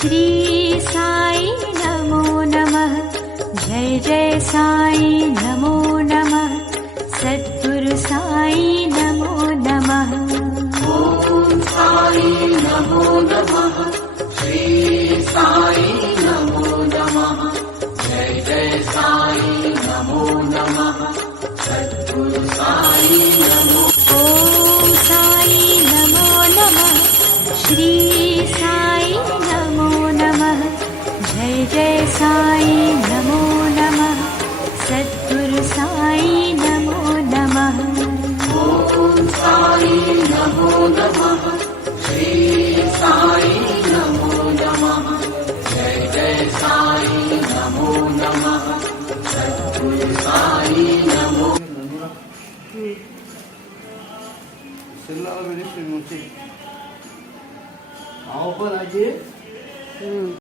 श्री साई नमो नमः। जय जय साई नमो नमः। सद्गुरु साई नमो नमः। ॐ साई नमो नमः। श्री साई नमो नमः। जय जय साई नमो नमः। सद्गुरु साई नमो। ॐ साई नमो नमः। श्री साई नमो नमः। जय जय साई नमो नमः। सद्गुरु साई नमो नमः। ॐ साई नमो नमः। श्री साई नमो नमः। जय जय साई नमो नमः। सद्गुरु साई नमो। Setelah habis ini mesti. Apa lagi?